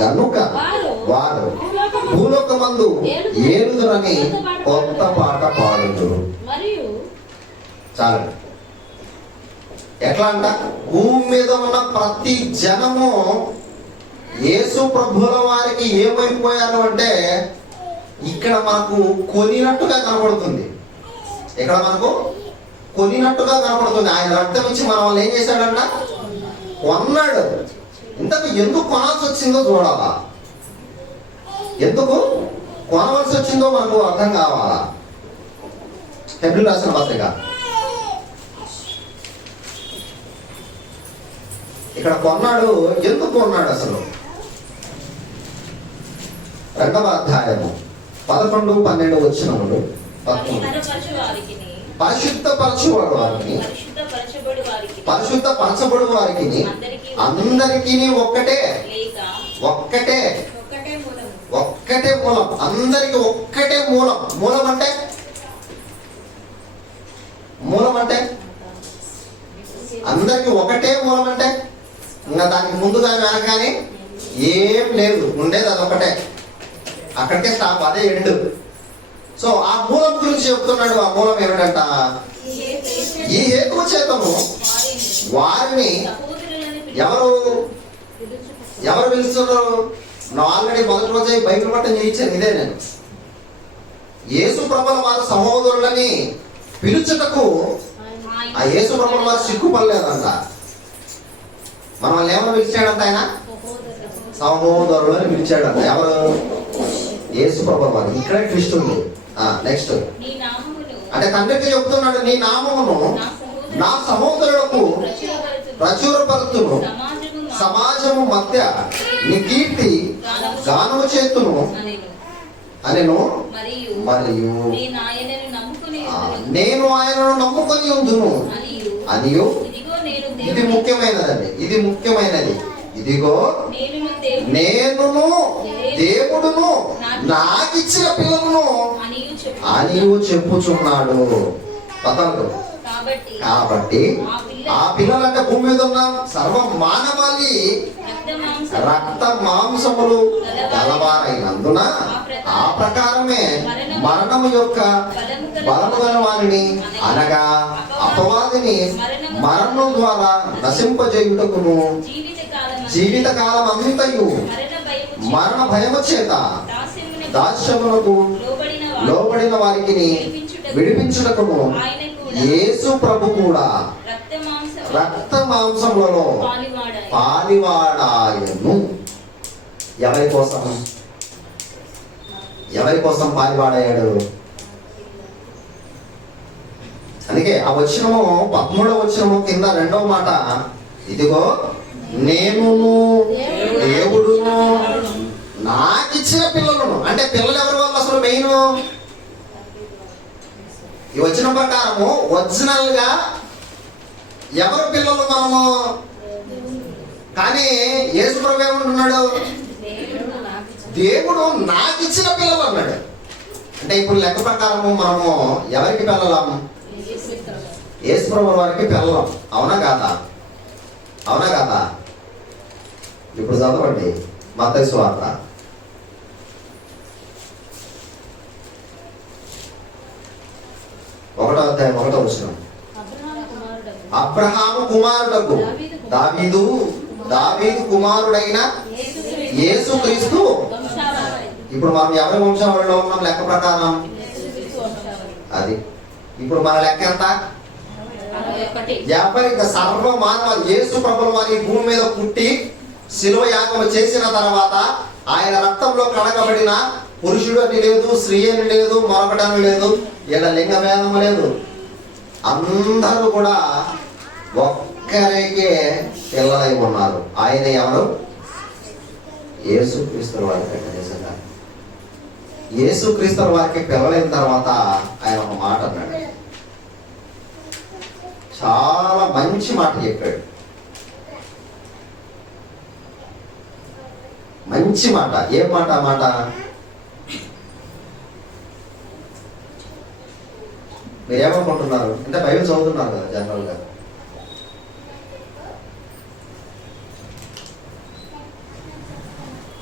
గనుక వారు భూలోకమందు ఏలుదురని కొత్త పాట పాడుదురు. చాలు. ఎట్లా అంట? భూమి మీద ఉన్న ప్రతి జనము యేసు ప్రభుల వారికి ఏమైపోయారు అంటే ఇక్కడ మనకు కొనినట్టుగా కనబడుతుంది. ఇక్కడ మనకు కొనినట్టుగా కనబడుతుంది. ఆయన రక్తం ఇచ్చి మన వాళ్ళు ఏం చేశాడంట? కొన్నాడు. ఇంతకు ఎందుకు కొనాల్సి వచ్చిందో చూడాలా. ఎందుకు కొనవలసి వచ్చిందో మనకు అర్థం కావాలా. హెబ్రీయులకు రాసిన పత్రిక ఇక్కడ కొన్నాడు. ఎందుకు కొన్నాడు అసలు? 2వ అధ్యాయము 11, 12 వచనములు. పరిశుద్ధపరచుబడు వారికి అందరికీ ఒక్కటే మూలం. అందరికి ఒక్కటే మూలం. మూలం అంటే అందరికి ఒకటే మూలం అంటే ఇంకా దానికి ముందు దాని వెనక కానీ ఏం లేదు. ఉండేది అదొకటే. అక్కడికే స్టాప్. అదే ఎండు. సో ఆ మూలం గురించి చెప్తున్నాడు. ఆ మూలం ఏమిటంట? ఈ హేతువు చేతను వారిని ఎవరు పిలుస్తున్నారు? ఆల్రెడీ మొదటి రోజే బైబిల్ పట్టం చేయించాను. ఇదే నేను యేసు ప్రభుల వారి సహోదరులని పిలుచుటకు ఆ యేసు ప్రభుల వారు సిగ్గుపడలేదంట. మన వాళ్ళు ఏమని పిలిచాడంట? ఆయన సహోదరులని పిలిచాడంట. ఎవరు? యేసు ప్రభుల వారు. ఇక్కడే ట్విస్ట్ ఉంది. నెక్స్ట్ అంటే తండ్రికి చెప్తున్నాడు, నీ నామమును నా సహోదరులకు ప్రచురపరుతును, సమాజము మధ్య నీ కీర్తి గానము చేతును అనెను. మరియు నేను ఆయనను నమ్ముకొని ఉందును అనియు. ఇది ముఖ్యమైనదండి. ఇది ముఖ్యమైనది. ఇదిగో నేనును దేవుడును నాకిచ్చిన పిల్లలను అనియు చెప్పుచున్నాడు. కాబట్టి ఆ పిల్లలంటే భూమి మీద ఉన్న సర్వ మానవాళి రక్త మాంసములు గలవారైనందున ఆ ప్రకారమే మరణము యొక్క బలము గల వారిని అనగా అపవాదిని మరణం ద్వారా నశింపజేయుటకును జీవితకాలం అంతయు మరణ భయము చేత దాస్యమునకు లోబడిన వారికి విడిపించుటకును యేసు ప్రభు కూడా రక్త మాంసములలో పాలివాడాయను. ఎవరి కోసం పాలివాడాడు? అందుకే ఆ వచనము 13వ వచనము కింద 2వ మాట, ఇదిగో నేనును దేవుడును నాకిచ్చిన పిల్లలను. అంటే పిల్లలు ఎవరి వల్ల అసలు మెయిన్? ఈ వచనం ప్రకారము ఒరిజినల్ గా ఎవరు పిల్లలు? మనము. కానీ యేసు ప్రభు ఏమంటున్నాడు? దేవుడు నాకిచ్చిన పిల్లలు అన్నాడు. అంటే ఇప్పుడు లెక్క ప్రకారము మనము ఎవరికి పిల్లలం? యేసు ప్రభు వారికి పిల్లలం. అవునా కాదా? అవునా కాదా? ఇప్పుడు చదవండి మత్తయి సువార్త 1వ అధ్యాయం 1వ వచనం. అబ్రహాము కుమారుడకు దావీదు కుమారుడైన యేసుక్రీస్తు. ఇప్పుడు మనం ఎవరి వంశావళిలో ఉన్నాం లెక్క ప్రకారం? అది ఇప్పుడు మన లెక్క ఎంత? సర్వ మానవ యేసు ప్రభుల వారి భూమి మీద పుట్టి శిలువ యాగం చేసిన తర్వాత ఆయన రక్తంలో కడగబడిన పురుషుడు అని లేదు, స్త్రీ అని లేదు, మరొకటని లేదు, ఇక్కడ లింగ భేదం లేదు. అందరూ కూడా ఒక్కరికే పిల్లలై ఉన్నారు. ఆయన ఎవరు? యేసుక్రీస్తు వారికి. నిజంగా యేసుక్రీస్తు వారికి పిల్లలైన తర్వాత ఆయన ఒక మాట అన్నాడు. చాలా మంచి మాట చెప్పాడు. మంచి మాట. ఏం మాట? మాట మీరేమనుకుంటున్నారు? అంటే బైబిల్ చదువుతున్నారు కదా జనరల్ గా.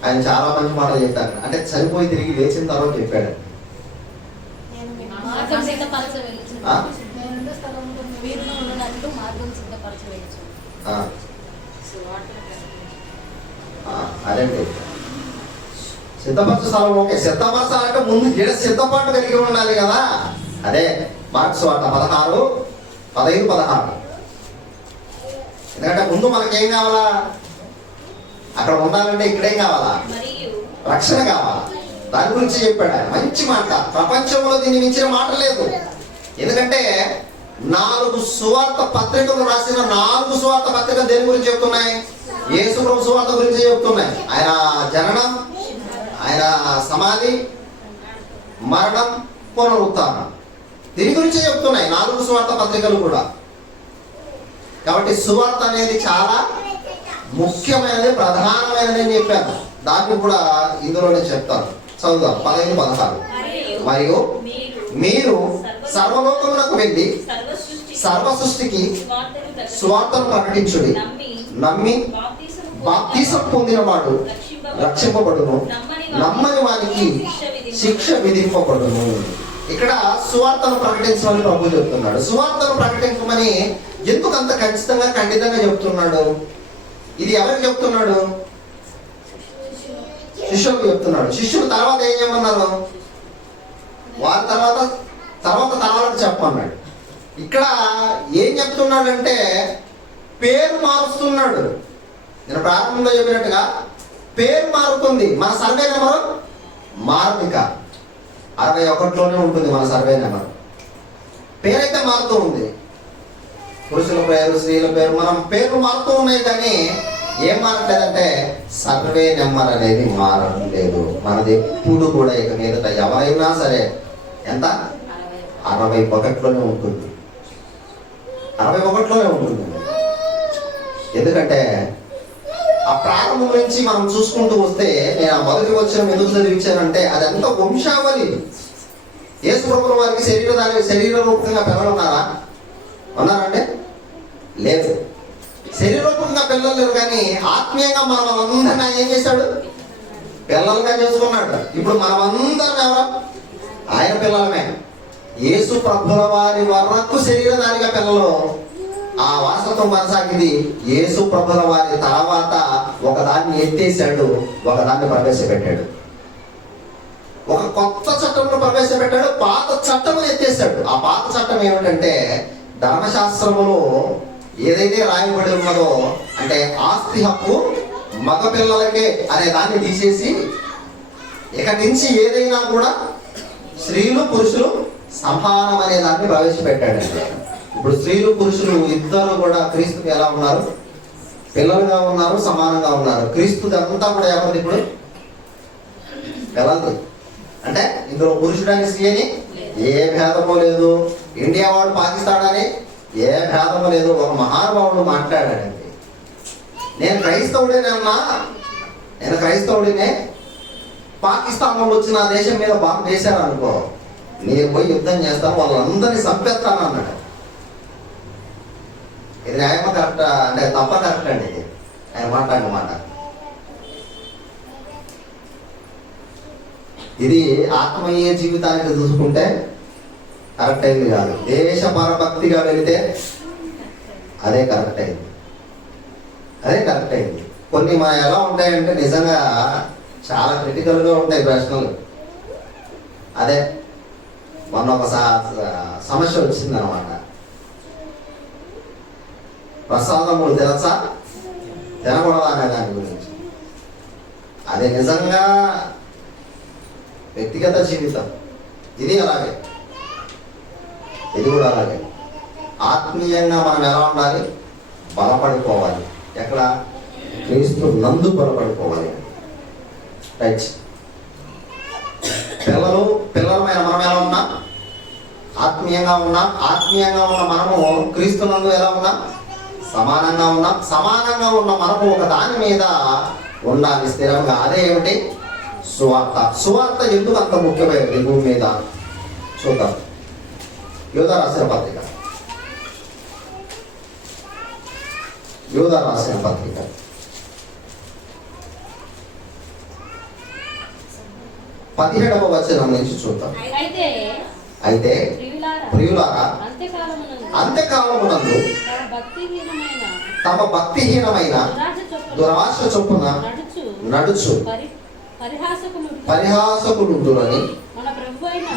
ఆయన చాలా మంచి మాటలు చెప్పారు. అంటే చనిపోయి తిరిగి లేచిన తర్వాత చెప్పాడు. అదండి సిద్ధపరచు స్థలం. ఓకే, సిద్ధపరచాలంటే ముందు గిడ సిద్ధపాటు కలిగి ఉండాలి కదా. అదే మార్క్స్ వార్త 15:16. ఎందుకంటే ముందు మనకేం కావాలా? అక్కడ ఉండాలంటే ఇక్కడేం కావాలా? రక్షణ కావాలా. దాని గురించి చెప్పాడు ఆయన. మంచి మాట. ప్రపంచంలో దీన్ని మించిన మాట లేదు. ఎందుకంటే 4 సువార్త పత్రికలు రాసిన 4 సువార్త పత్రికలు దేని గురించి చెప్తున్నాయి? యేసు ప్రభు సువార్త గురించి చెప్తున్నాయి. ఆయన జననం, ఆయన సమాధి, మరణం, పునరుత్థానం, దీని గురించే చెప్తున్నాయి 4 సువార్త పత్రికలు కూడా. కాబట్టి సువార్త అనేది చాలా ముఖ్యమైనది, ప్రధానమైనది అని చెప్పాను. దాన్ని కూడా ఇందులోనే చెప్తాను. చదువుదాం 15:16. మరియు మీరు సర్వలోకమునకు వెళ్ళి సర్వ సృష్టికి సువార్తను ప్రకటించుడి. నమ్మి బాప్తీసం పొందినవాడు రక్షింపబడును, నమ్మని వారికి శిక్ష విధింపబడును. ఇక్కడ సువార్తను ప్రకటించమని ప్రభు చెప్తున్నాడు. సువార్తను ప్రకటించమని ఎందుకు అంత ఖచ్చితంగా ఖండితంగా చెప్తున్నాడు? ఇది ఎవరికి చెప్తున్నాడు? శిష్యులకు చెప్తున్నాడు. శిష్యులు తర్వాత ఏం చేయమన్నారు? వారి తర్వాత తరాలకు చెప్పన్నాడు. ఇక్కడ ఏం చెప్తున్నాడంటే పేరు మారుస్తున్నాడు. నేను ప్రారంభంలో చెప్పినట్టుగా పేరు మారుతుంది. మన సర్వే నెంబరు మారదిక 61లోనే ఉంటుంది. మన సర్వే నెంబర్ పేరైతే మారుతూ ఉంది. పురుషుల పేరు, స్త్రీల పేరు, మనం పేర్లు మారుతూ ఉన్నాయి. కానీ ఏం మారట్లేదంటే సర్వే నెంబర్ అనేది మారడం లేదు. మనది ఎప్పుడు కూడా ఇక మీదట ఎవరైనా సరే ఎంత 61లోనే ఉంటుంది. 61లోనే ఉంటుంది. ఎందుకంటే ఆ ప్రారంభం నుంచి మనం చూసుకుంటూ వస్తే, నేను ఆ మొదటి వచనం ఎందుకు చదివించానంటే అదంతా వంశావళి. యేసు ప్రభువు వారికి శరీర రూపంగా పిల్లలు ఉన్నారంటే లేదు. శరీరరూపంగా పిల్లలు లేరు, కానీ ఆత్మీయంగా మనం అందరినీ ఏం చేశాడు? పిల్లలుగా చేసుకున్నాడు. ఇప్పుడు మనమందరం ఎవరు? ఆయన పిల్లలమే. యేసు ప్రభుల వారి వరకు శరీరధారిగా పిల్లలు. ఆ వారసత్వం కొనసాగింది. యేసు ప్రభుల వారి తర్వాత ఒకదాన్ని ఎత్తేసాడు, ఒకదాన్ని ప్రవేశపెట్టాడు. ఒక కొత్త చట్టంలో ప్రవేశపెట్టాడు, పాత చట్టమును ఎత్తేసాడు. ఆ పాత చట్టం ఏమిటంటే ధర్మశాస్త్రములో ఏదైతే రాయబడి ఉన్నదో, అంటే ఆస్తి హక్కు మగపిల్లలకే అనే దాన్ని తీసేసి ఇక నుంచి ఏదైనా కూడా స్త్రీలు పురుషులు సమానం అనే దాన్ని ప్రవేశపెట్టాడు. ఇప్పుడు స్త్రీలు పురుషులు ఇద్దరు కూడా క్రీస్తుకి ఎలా ఉన్నారు? పిల్లలుగా ఉన్నారు, సమానంగా ఉన్నారు. క్రీస్తుది అంతా కూడా ఎవరిది? ఇప్పుడు పిల్లలది. అంటే ఇందులో పురుషుడని స్త్రీ అని ఏ భేదమో లేదు. ఇండియా వాడు పాకిస్తాన్ అని ఏ భేదమో లేదు. ఒక మహానుభావుడు మాట్లాడాడండి, నేను క్రైస్తవుడినే, పాకిస్తాన్ వాళ్ళు వచ్చి నా దేశం మీద బాంబు వేశారు అనుకో, నేను పోయి యుద్ధం చేస్తాను, వాళ్ళందరినీ చంపేస్తాను అన్నాడు. ఇది న్యాయమా కరెక్టా అంటే తప్ప కరెక్ట్ అండి ఇది ఆయన మాట్లాడిన మాట. ఇది ఆత్మీయ జీవితానికి చూసుకుంటే కరెక్ట్ అయింది కాదు. దేశ పరభక్తిగా వెళితే అదే కరెక్ట్ అయింది. కొన్ని మా ఎలా ఉంటాయంటే నిజంగా చాలా క్రిటికల్గా ఉంటాయి ప్రశ్నలు. అదే మొన్న ఒక సమస్య వచ్చింది అనమాట. ప్రసాదములు తినచ్చా తినకూడదా అనే దాని గురించి. అది నిజంగా వ్యక్తిగత జీవితం. ఇది అలాగే, ఇది కూడా అలాగే. ఆత్మీయంగా మనం ఎలా ఉండాలి? బలపడిపోవాలి. ఎక్కడ? క్రీస్తు నందు బలపడిపోవాలి. రైట్. పిల్లలమైన మనం ఎలా ఉన్నాం? ఆత్మీయంగా ఉన్నాం. ఆత్మీయంగా ఉన్న మనము క్రీస్తు నందు ఎలా ఉన్నాం? సమానంగా ఉన్నాం. సమానంగా ఉన్న మనము ఒక దాని మీద ఉండాలి స్థిరంగా. అదే ఏమిటి? సువార్త. సువార్త ఎందుకు అంత ముఖ్యమైనది భూమి మీద? చూద్దాం. యోధా రాసిన పత్రిక 17వ వచనం నుంచి చూద్దాం. అయితే ప్రియులారా, అంత్యకాలమునందు తమ భక్తిహీనమైన దురాశ చొప్పున నడుచు పరిహాసకులుండునని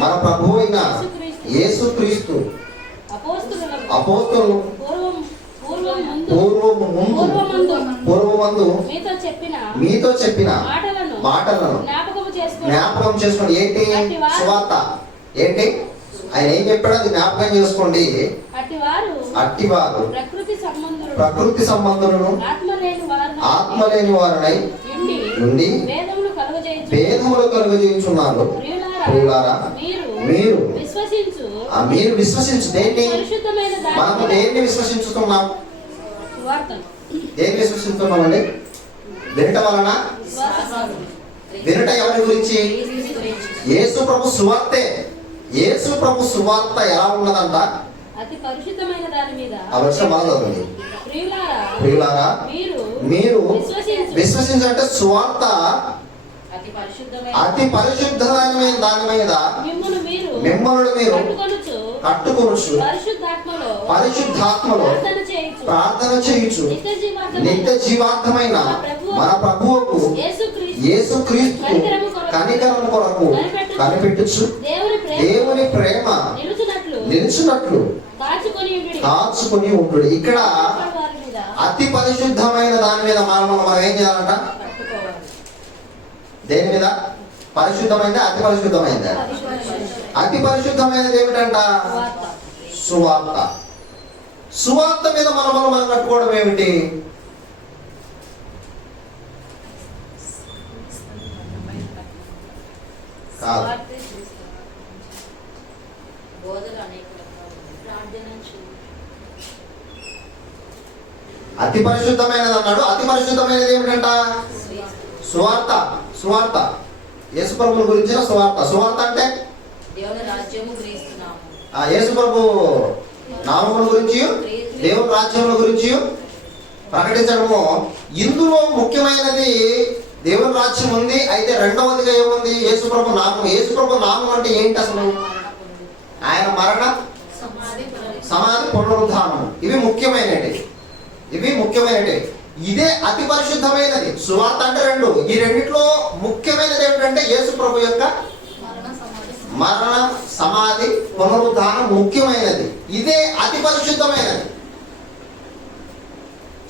మన ప్రభువు అయిన యేసుక్రీస్తు అపోస్తలులు పూర్వమందు మీతో చెప్పిన మాటలను జ్ఞాపకం చేసుకోండి. ఏంటి సువార్త? ఏంటి ఆయన ఏం చెప్పాడో అది జ్ఞాపకం చేసుకోండి. అట్టివారు ప్రకృతి సంబంధులను ఆత్మలేని వారునై నుండి భేదములు కలుగజేయుచున్నారు. ప్రియులారా, మీరు విశ్వసించు. దేన్ని మనము దేన్ని విశ్వసించుతున్నాం? దేన్ని విశ్వసిస్తున్నామండి? వినటం వలన. వినట ఎవరి గురించి? యేసు ప్రభు సువార్తే. యేసు ప్రభు సువార్త ఎలా ఉన్నదంట? అతి పరిశుద్ధమైన దాని మీద. ప్రియులారా, మీరు విశ్వసించంటే సువార్త అతి పరిశుద్ధమైన దాని మీద మిమ్మల్ని మీరు కట్టుకొనుచు పరిశుద్ధాత్మలో ప్రార్థన చేయుచు నిత్య జీవార్థమైన మన ప్రభువుకు యేసుక్రీస్తు కనికరము కొరకు కనిపెట్టుచు దేవుని ప్రేమ నిలుచున్నట్లు కాచుకొని ఉండు. ఇక్కడ అతి పరిశుద్ధమైన దాని మీద మనం ఏం చేయాలంట? దేని మీద? పరిశుద్ధమైందా? అతి పరిశుద్ధమైందా? అతి పరిశుద్ధమైనది ఏమిటంట? సువార్త. సువార్త మీద మనం కట్టుకోవడం ఏమిటి? కాదు. అతి పరిశుద్ధమైనది అన్నాడు. అతి పరిశుద్ధమైనది ఏమిటంట? సువార్త. సువార్త యేసు ప్రభువుల గురించిన సువార్త. సువార్త అంటే యేసు ప్రభు నామముల గురించి, దేవుని రాజ్యముల గురించి ప్రకటించడము. ఇందులో ముఖ్యమైనది దేవుని రాజ్యం ఉంది. అయితే రెండవదిగా ఏముంది? యేసు ప్రభు నామం. యేసు ప్రభు నామం అంటే ఏంటి అసలు? ఆయన మరణ, సమాధి, పునరుద్ధానం. ఇవి ముఖ్యమైనవి. ఇదే అతి పరిశుద్ధమైనది. సువార్త అంటే రెండు. ఈ రెండిట్లో ముఖ్యమైనది ఏమిటంటే యేసు ప్రభు యొక్క మరణ, సమాధి, పునరుద్ధానం ముఖ్యమైనది. ఇదే అతి పరిశుద్ధమైనది.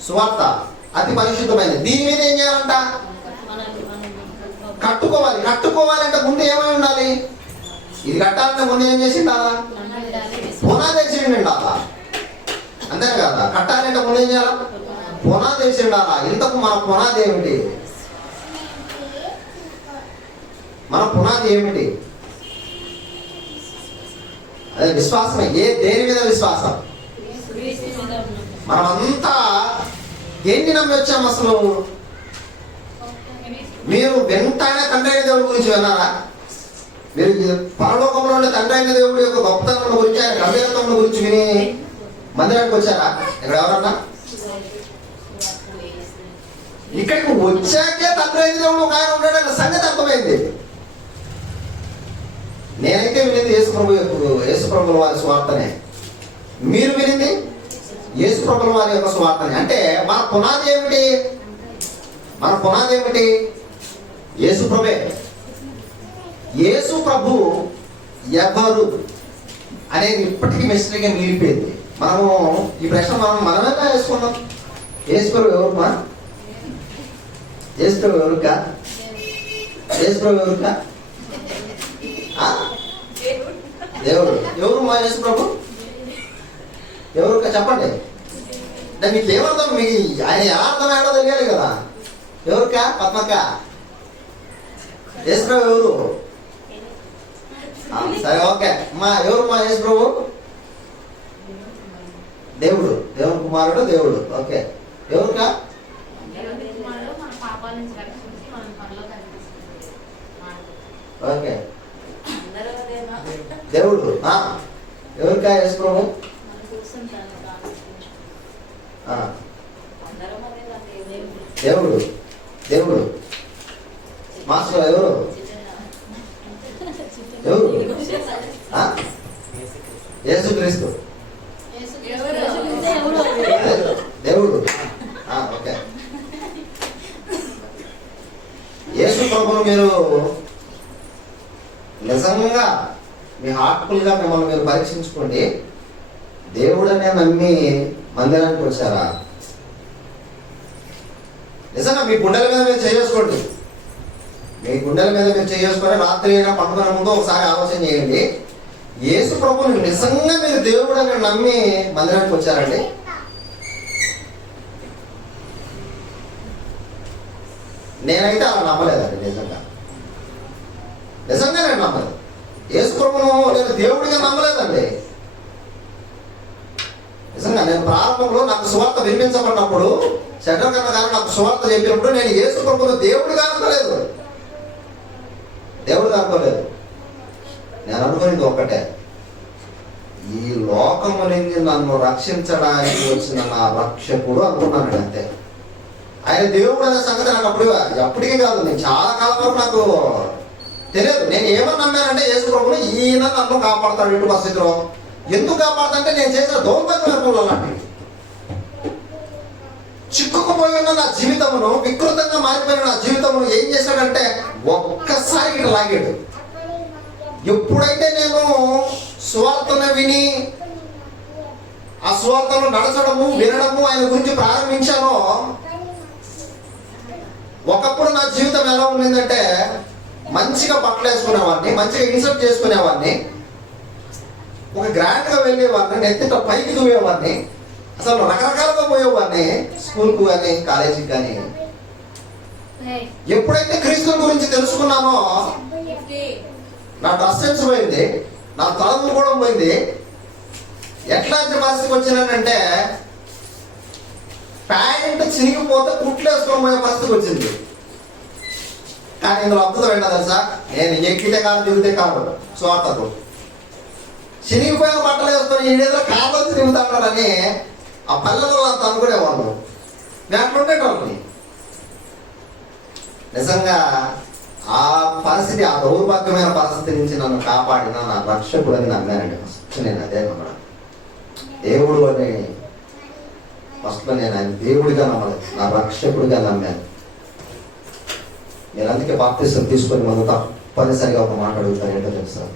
సువార్త అతి పరిశుద్ధమైనది. దీని మీద ఏం చేయాలంట? కట్టుకోవాలి. కట్టుకోవాలంటే ముందు ఏమై ఉండాలి? ఇది కట్టాలంటే ముందు ఏం చేసి ఉండాలా? పునాది వేసి ఉండాలా? అంతే కదా. కట్టాలంటే ముందు ఏం చేయాలా? పునాది వేసి ఉండాలా? ఇంతకు మన పునాది ఏమిటి? మన పునాది ఏమిటి? అదే విశ్వాసమే. దేని మీద విశ్వాసం? మనమంతా దేన్ని నమ్మి వచ్చాము అసలు? మీరు వెంటనే తండ్రి అయిన దేవుడి గురించి విన్నారా? మీరు పరలోకంలో ఉండే తండ్రి అయిన దేవుడి యొక్క గొప్పతనం గురించి, ఆయన గంభీరత్వం గురించి విని మందిరానికి వచ్చారా? ఇక్కడ ఎవరన్నా? ఇక్కడికి వచ్చాకే తండ్రి అయిన దేవుడు ఒక ఆయన ఉన్నాడన్న సంగతి అర్థమైంది. నేనైతే వినింది యేసు ప్రభుల వారి స్వార్థనే. మీరు వినింది యేసు ప్రభుల వారి యొక్క స్వార్థనే. అంటే మన పునాది ఏమిటి? మన పునాది ఏమిటి? యేసు ప్రభే. యేసు ప్రభు ఎవరు అనేది ఇప్పటికీ మిస్టరీగా మిగిలిపోయింది. మనము ఈ ప్రశ్న మనమే వేసుకున్నాం. యేసు ప్రభు ఎవరుమా? యేసు ప్రభు ఎవరుకా? యేసు ప్రభు ఎవరుకా? దేవుడు. ఎవరు మా యేసు ప్రభు? ఎవరుకా చెప్పండి. అంటే మీకు ఏమర్థం? మీకు ఆయన ఎలా అర్థమయ్యాడో తెలియాలి కదా. ఎవరుకా? పద్మక్క. యేసు ప్రభు ఎవరు? సరే, ఓకే. ఎవరు మా యేసు ప్రభు? దేవుడు, దేవుని కుమారుడు, దేవుడు. ఓకే. ఎవరుకా? ఓకే, దేవుడు. ఎవరికా యేసు ప్రభు? దేవుడు. దేవుడు మాస్టర్ ఎవరు? ఎవరు? యేసుక్రీస్తు దేవుడు. ఓకే. యేసు ప్రభువును మీరు నిజంగా మీ హార్ట్ఫుల్గా మిమ్మల్ని మీరు పరీక్షించుకోండి. దేవుడనే నమ్మి మందిరానికి వచ్చారా? నిజంగా మీ గుండెల మీద మీరు చేసుకోండి. మీ గుండెల మీద మీరు చేసుకొని రాత్రి అయినా పండుగల ముందు ఒకసారి ఆలోచన చేయండి. యేసు ప్రభువుని నిజంగా మీరు దేవుడని నమ్మి మందిరానికి వచ్చారండి? నేనైతే అలా నమ్మలేదండి. నిజంగా నేను నమ్మలేదు. యేసు ప్రభువును నేను దేవుడిగా నమ్మలేదండి. నిజంగా నేను ప్రారంభంలో నాకు సువార్త వినిపించబడినప్పుడు శటకన్న గారు నాకు సువార్త చెప్పినప్పుడు నేను యేసు ప్రభువును దేవుడిగా అనుకోలేదు. నేను అనుకునేది ఒక్కటే, ఈ లోకము నుంచి నన్ను రక్షించడానికి వచ్చిన నా రక్షకుడు అనుకున్నానండి, అంతే. ఆయన దేవుడు అనే సంగతి నాకు ఎప్పటికీ కాదు, నేను చాలా కాలం వరకు నాకు తెలియదు. నేను ఏమని నమ్మానంటే యేసు ప్రభువుని ఈయన నన్ను కాపాడతాడు ఇటు పరిస్థితిలో. ఎందుకు కాపాడుతుంటే నేను చేసిన దౌర్భాగ్యములు అలాంటివి. చిక్కుకుపోయి ఉన్న నా జీవితమును, వికృతంగా మారిపోయిన నా జీవితమును ఏం చేశాడంటే ఒక్కసారి ఇట్లా లాగాడు. ఎప్పుడైతే నేను సువార్తను విని ఆ సువార్తను నడచడము వినడము ఆయన గురించి ప్రారంభించానో, ఒకప్పుడు నా జీవితం ఎలా ఉండిందంటే మంచిగా బట్టలు వేసుకునేవాడిని, మంచిగా ఇన్సర్ట్ చేసుకునేవాడిని, ఒక గ్రాండ్గా వెళ్ళేవాడిని, నెత్తిట పైకి దువ్వేవాడిని, అసలు రకరకాలుగా పోయేవాడిని స్కూల్కు కానీ కాలేజీకి కానీ. ఎప్పుడైతే క్రీస్తు గురించి తెలుసుకున్నానో నా డ్రెస్ సెన్స్ పోయింది, నా తలము కూడా పోయింది. ఎట్లాంటి పరిస్థితికి వచ్చినానంటే ప్యాంట్ చిరిగిపోతే కుట్లు వేసుకొని పోయే పరిస్థితికి వచ్చింది. కానీ ఇందులో అద్భుతం ఏంటో తెలుసా, నేను ఎక్కితే కాదు దిగితే కాదు స్వార్థకు చిరిగిపోయిన బట్టలు వేసుకొని ఏదో కాదు తిరుగుతాడని ఆ పల్లెల్లో అంత అనుకునేవాళ్ళు. నేను అట్లుండేటోళ్ళని. నిజంగా ఆ పరిస్థితి, ఆ దౌర్భాగ్యమైన పరిస్థితి నుంచి నన్ను కాపాడిన నా రక్షకుడు అని నమ్మానండి. ఫస్ట్ నేను అదే నమ్మడం. దేవుడు అని ఫస్ట్లో నేను ఆయన దేవుడిగా నమ్మలేదు, నా రక్షకుడిగా నమ్మాను. నేను అందుకే బాప్తిసం తీసుకొని ముందు తప్పనిసరిగా ఒక మాట అడుగుతాను, ఏంటో తెలుసా,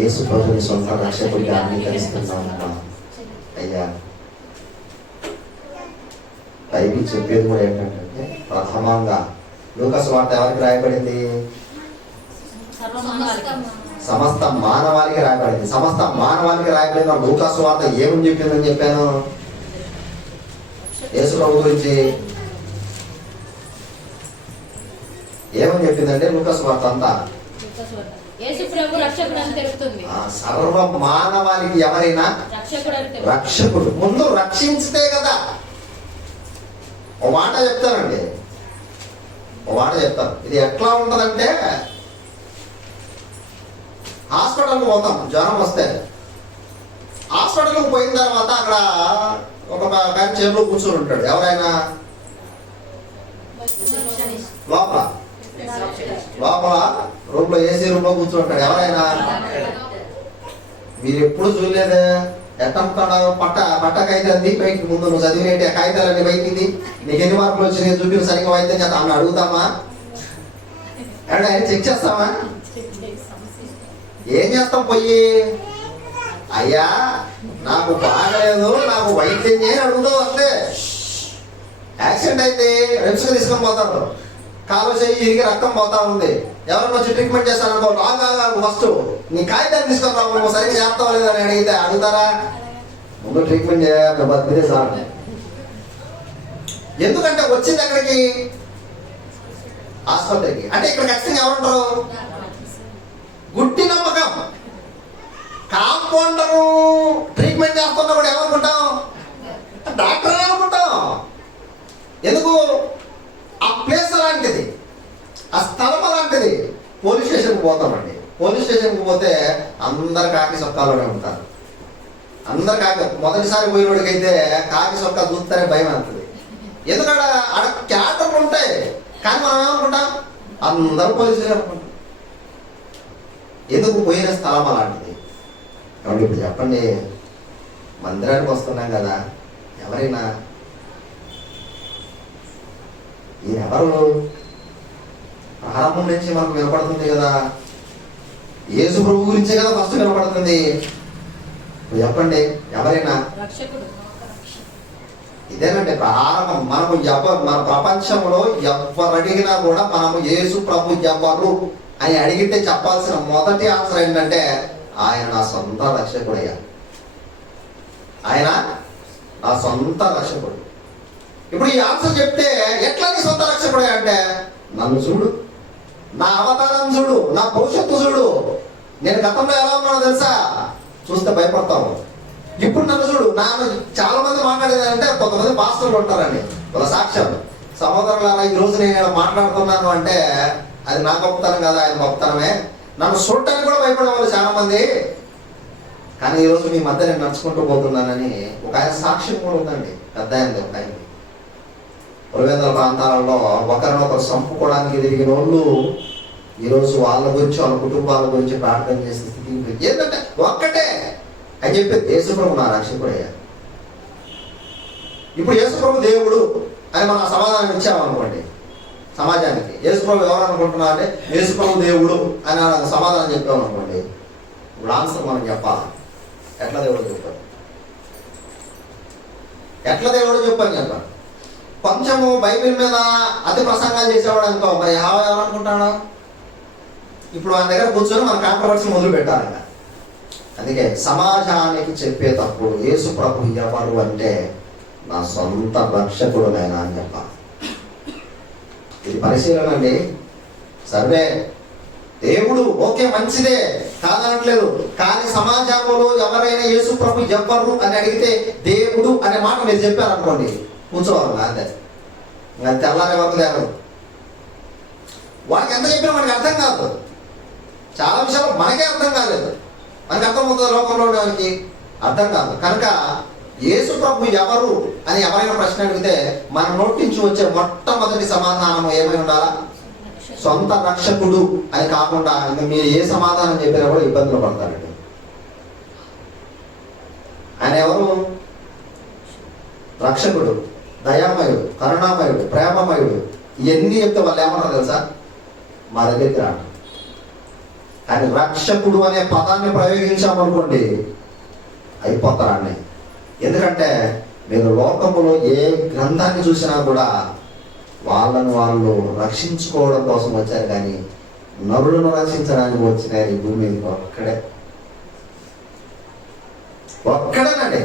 యేసు ప్రభుని సొంత రక్షకుడిగా అంగీకరిస్తున్నాను. అయ్యా, బైబిల్ చెప్పేది కూడా ఏంటంటే ప్రథమంగా లూకా సువార్త ఎవరికి రాయబడింది? సమస్త మానవాళికి రాయబడింది. సమస్త మానవాళికి రాయబడిన లూకా సువార్త ఏమని చెప్పిందని చెప్పాను? యేసు ప్రభు గురించి ఏమని చెప్పిందంటే లూకా సువార్త అంతా సర్వ మానవాళికి ఎవరైనా రక్షకుడు. ముందు రక్షించితే కదా. ఓ మాట చెప్తానండి, ఇది ఎట్లా ఉంటుందంటే, హాస్పిటల్కి పోతాం జ్వరం వస్తే. హాస్పిటల్కి పోయిన తర్వాత అక్కడ ఒక చైర్లో కూర్చొని ఉంటాడు ఎవరైనా, లోపల రూమ్ లో ఏసీ రూమ్ లో కూర్చుంటాడు ఎవరైనా. మీరు ఎప్పుడు చూడలేదే, ఎట్టంటాడు పట్ట కాగితాలు పైకి ముందు నువ్వు చదివినట్టు ఆ కాగితాలన్నీ పైకింది, నీకు ఎన్ని మార్కులు వచ్చినాయి చూపి సరిగ్గా వైద్యం చేస్తా ఆమె అడుగుతామా? అంటే ఆయన చెక్ చేస్తామా? ఏం చేస్తాం పోయి, అయ్యా నాకు బాగలేదు నాకు వైద్యం చేయని అడుగుతావు అంతే. యాక్సిడెంట్ అయితే రెప్స్గా తీసుకొని పోతారు, కాలు చేయి ఇరిగి రక్తం పోతా ఉంది, ఎవరైనా వచ్చి ట్రీట్మెంట్ చేస్తారనుకో, రాగా ఫస్ట్ నీ కాగితాలు తీసుకొని రావు సరిగ్గా చేస్తావా లేదని అడిగితే అడుగుతారా? ముందు ట్రీట్మెంట్ చేయాలి బతికితే సార్. ఎందుకంటే వచ్చింది ఎక్కడికి? ఆసుపత్రికి. అంటే ఇక్కడ ఖచ్చితంగా ఎవరుంటారు? గుడ్డి నమ్మకం. కాంపౌండరు ట్రీట్మెంట్ చేస్తున్నా కూడా ఏమనుకుంటాం? డాక్టర్ అనుకుంటాం. ఎందుకు? ఆ ప్లేస్ అలాంటిది, ఆ స్థలం అలాంటిది. పోలీస్ స్టేషన్కి పోతామండి, పోలీస్ స్టేషన్కి పోతే అందరు కాకి సొక్కాలోనే ఉంటారు. అందరు కాకి, మొదటిసారి పోయినోడికి అయితే కాకి సొక్కా చూస్తేనే భయం అవుతుంది. ఎందుకంటే ఆడ క్యాటర్లు ఉంటాయి, కానీ మనం ఏమనుకుంటాం? అందరూ పోలీసులు అనుకుంటాం. ఎందుకు పోయిన స్థలం అలాంటిది. కాబట్టి ఇప్పుడు చెప్పండి, మందిరానికి వస్తున్నాం కదా, ఎవరైనా ఈయన ఎవరు? ప్రారంభం నుంచి మనకు వినపడుతుంది కదా, యేసు ప్రభు గురించే కదా ఫస్ట్ వినపడుతుంది. ఇప్పుడు చెప్పండి, ఎవరైనా రక్షకుడు. ఇదేనండి ప్రారంభం. మనము మన ప్రపంచంలో ఎవరు అడిగినా కూడా మనము యేసు ప్రభు ఎవరు అని అడిగితే చెప్పాల్సిన మొదటి ఆన్సర్ ఏంటంటే ఆయన నా సొంత రక్షకుడయ్యా, ఆయన నా సొంత రక్షకుడు. ఇప్పుడు ఈ ఆన్సర్ చెప్తే ఎట్లా నీ సొంత రక్షకుడయ్యా అంటే, నన్ను చూడు, నా అవతారం చూడు, నా భవిష్యత్తు చూడు, నేను గతంలో ఎలా ఉన్నానో తెలుసా, చూస్తే భయపడతావు. ఇప్పుడు నన్ను చూడు. చాలా మంది మాట్లాడేదంటే కొంతమంది పాస్టర్లు ఉంటారండి, వాళ్ళ సాక్ష్యాలు. సహోదరులారా, ఈ రోజు నేను ఇలా మాట్లాడుతున్నాను అంటే అది నా గొప్పతనం కదా, ఆయన గొప్పతనమే. నన్ను చూడటానికి కూడా భయపడే వాళ్ళు చాలా మంది. కానీ ఈరోజు మీ మధ్య నేను నడుచుకుంటూ పోతున్నానని ఒక ఆయన సాక్ష్యం కూడా ఉందండి, పెద్ద అయింది. ఒక ఆయన పులివెందుల ప్రాంతాలలో ఒకరినొకరు చంపుకోవడానికి తిరిగిన వాళ్ళు ఈరోజు వాళ్ళ గురించి, వాళ్ళ కుటుంబాల గురించి ప్రార్థన చేసే స్థితికి ఏంటంటే ఒక్కటే అని చెప్పి యేసుప్రభు నా రక్షకుడయ్యా. ఇప్పుడు యేసుప్రభు దేవుడు అని మనం సమాధానం ఇచ్చామనుకోండి సమాజానికి, యేసుప్రభు ఎవరు అనుకుంటున్నా అంటే యేసుప్రభు దేవుడు అని సమాధానం చెప్పామనుకోండి, ఇప్పుడు ఆన్సర్ మనం చెప్పాలి. ఎట్లా దేవుడు చెప్పారు, ఎట్లా దేవుడు చెప్పని చెప్పారు. కొంచెము బైబిల్ మీద అతి ప్రసంగాలు చేసేవాడు అనుకో, మరి ఎవరనుకుంటాడు? ఇప్పుడు ఆయన దగ్గర కూర్చొని మన కాంట్రవర్సీ మొదలు పెట్టాలి. అందుకే సమాజానికి చెప్పేటప్పుడు యేసు ప్రభు ఎవరు అంటే నా సొంత రక్షకుడు నాయనా అని చెప్పాలి. ఇది పరిశీలన అండి, సర్వే. దేవుడు ఓకే, మంచిదే, కాదనట్లేదు. కానీ సమాజంలో ఎవరైనా యేసు ప్రభు ఎవరు అని అడిగితే దేవుడు అనే మాట మీరు చెప్పారనుకోండి, కూర్చోవాలి. అంతే, ఇంకా తెల్లారే వరకు లేదు. వాడికి ఎంత చెప్పినా మనకి అర్థం కాదు. చాలా విషయాలు మనకే అర్థం కాలేదు, మనకి అర్థమవుతుంది, లోకంలో వారికి అర్థం కాదు. కనుక యేసు ప్రభు ఎవరు అని ఎవరైనా ప్రశ్న అడిగితే మన నోటి నుంచి వచ్చే మొట్టమొదటి సమాధానం ఏమై ఉండాలా? సొంత రక్షకుడు అని కాకుండా ఇంకా మీరు ఏ సమాధానం చెప్పినా కూడా ఇబ్బందులు పడతారండి. ఆయన ఎవరు? రక్షకుడు, దయామయుడు, కరుణామయుడు, ప్రేమమయుడు. ఇవన్నీ చెప్తే వాళ్ళు ఏమన్నారు తెలుసా? మా దగ్గరికి రా. కానీ రక్షకుడు అనే పదాన్ని ప్రయోగించామనుకోండి అయిపోతారండి. ఎందుకంటే మీరు లోకములో ఏ గ్రంథాన్ని చూసినా కూడా వాళ్ళను వాళ్ళు రక్షించుకోవడం కోసం వచ్చారు, కానీ నరులను రక్షించడానికి వచ్చిన ఈ భూమి మీదకి ఒక్కడేనండి.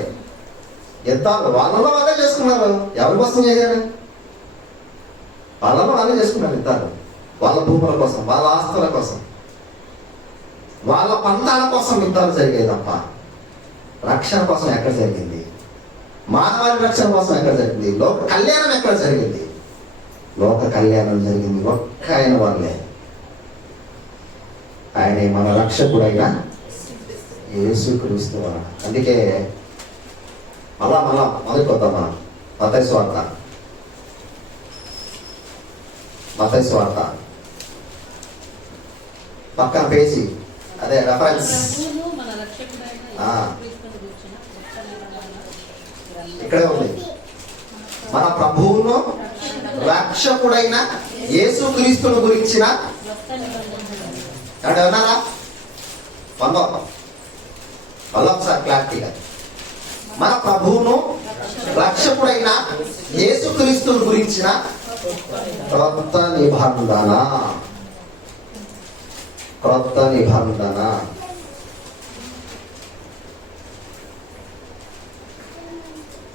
యుద్ధాలు వాళ్ళలో వాళ్ళే చేసుకున్నారు. ఎవరి కోసం చేశారు? వాళ్ళలో వాళ్ళే చేసుకున్నారు యుద్ధాలు. వాళ్ళ భూముల కోసం, వాళ్ళ ఆస్తుల కోసం, వాళ్ళ పంతాల కోసం యుద్ధాలు జరిగాయి తప్ప రక్షణ కోసం ఎక్కడ జరిగింది? మానవాళి రక్షణ కోసం ఎక్కడ జరిగింది? లోక కళ్యాణం ఎక్కడ జరిగింది? లోక కళ్యాణం జరిగింది ఒక్క ఆయన వల్లే. ఆయన మన రక్షకుడైన యేసుక్రీస్తు వలన. అందుకే మళ్ళా మొదలుకొద్దాం మనం. మత్తయి సువార్త పక్కన పేజీ, అదే రెఫరెన్స్. ఇక్కడే ఉంది. మన ప్రభువును రక్షకుడైన యేసుక్రీస్తును గురించిన ఏమన్నారా? ఒకసారి క్లారిటీగా, మన ప్రభువును రక్షకుడైన యేసుక్రీస్తును గురించిన క్రొత్త నిబంధన.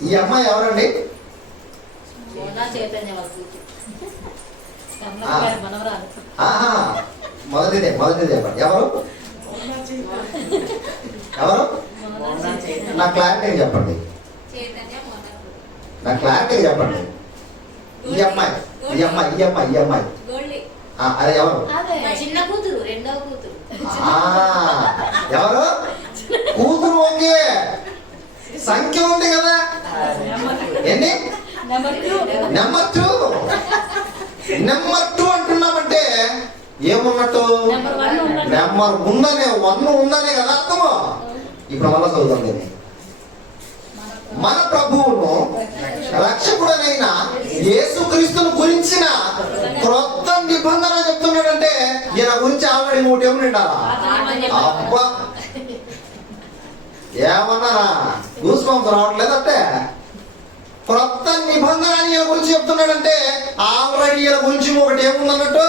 ఈ అమ్మాయి ఎవరండి? మొదటిదే చెప్పండి. ఎవరు? నా క్లారిటీ చెప్పండి. ఈ అమ్మాయి అదే ఎవరు? చిన్న కూతురు, రెండవ కూతురు. ఎవరు? కూతురు. ఓకే, సంఖ్య ఉంది కదా. ఎన్ని? నెంబర్ 2 అంటున్నామంటే ఏమున్నట్టు? నెంబర్ ఉందనే, 1 ఉందనే కదా అర్థము. ఇప్పుడు మళ్ళా చదువుతాం దీన్ని. మన ప్రభువును రక్షకుడనైన యేసుక్రీస్తును గురించిన క్రొత్త నిబంధన చెప్తున్నాడంటే ఈయన గురించి ఆల్రెడీ 3 ఏమి నిండాలా? అబ్బా, ఏమన్నారా? గూస్బంప్స్ రావట్లేదంటే క్రొత్త నిబంధన ఈయన గురించి చెప్తున్నాడంటే ఆల్రెడీ ఈయన గురించి 1 ఏముందన్నట్టు?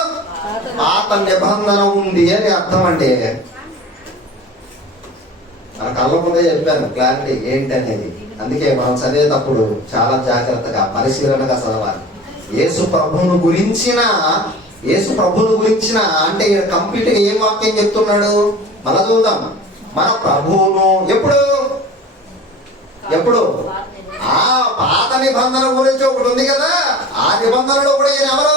పాత నిబంధన ఉంది అని అర్థం అండి. మన కళ్ళ ముందే చెప్పాను క్లారిటీ ఏంటి అనేది. అందుకే మనం చదివేటప్పుడు చాలా జాగ్రత్తగా పరిశీలనగా చదవాలి. యేసు ప్రభువును గురించిన అంటే కంప్లీట్ గా ఏం వాక్యం చెప్తున్నాడు మళ్ళా చూద్దాం. మన ప్రభువును ఎప్పుడు ఆ పాత నిబంధన గురించి ఒకటి ఉంది కదా, ఆ నిబంధనలో కూడా ఈయన ఎవరు?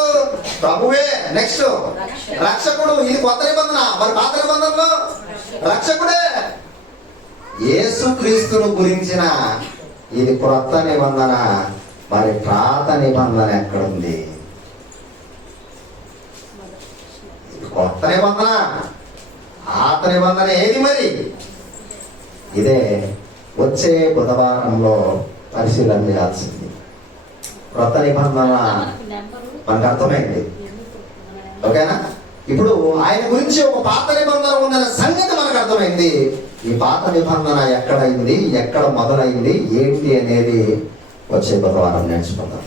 ప్రభువే. నెక్స్ట్ రక్షకుడు. ఇది కొత్త నిబంధన. మరి పాత నిబంధనలో రక్షకుడే. యేసుక్రీస్తును గురించిన ఇది క్రొత్త నిబంధన. మరి పాత నిబంధన ఎక్కడుంది? ఇది కొత్త నిబంధన. పాత నిబంధన ఏది మరి? ఇదే వచ్చే బుధవారంలో పరిశీలన చేయాల్సింది. క్రొత్త నిబంధన మనకు అర్థమైంది, ఓకేనా? ఇప్పుడు ఆయన గురించి ఒక పాత నిబంధన ఉందన్న సంగతి మనకు అర్థమైంది. ఈ పాత నిబంధన ఎక్కడైంది, ఎక్కడ మొదలైంది, ఏంటి అనేది వచ్చే బుధవారం నేర్చుకుందాం.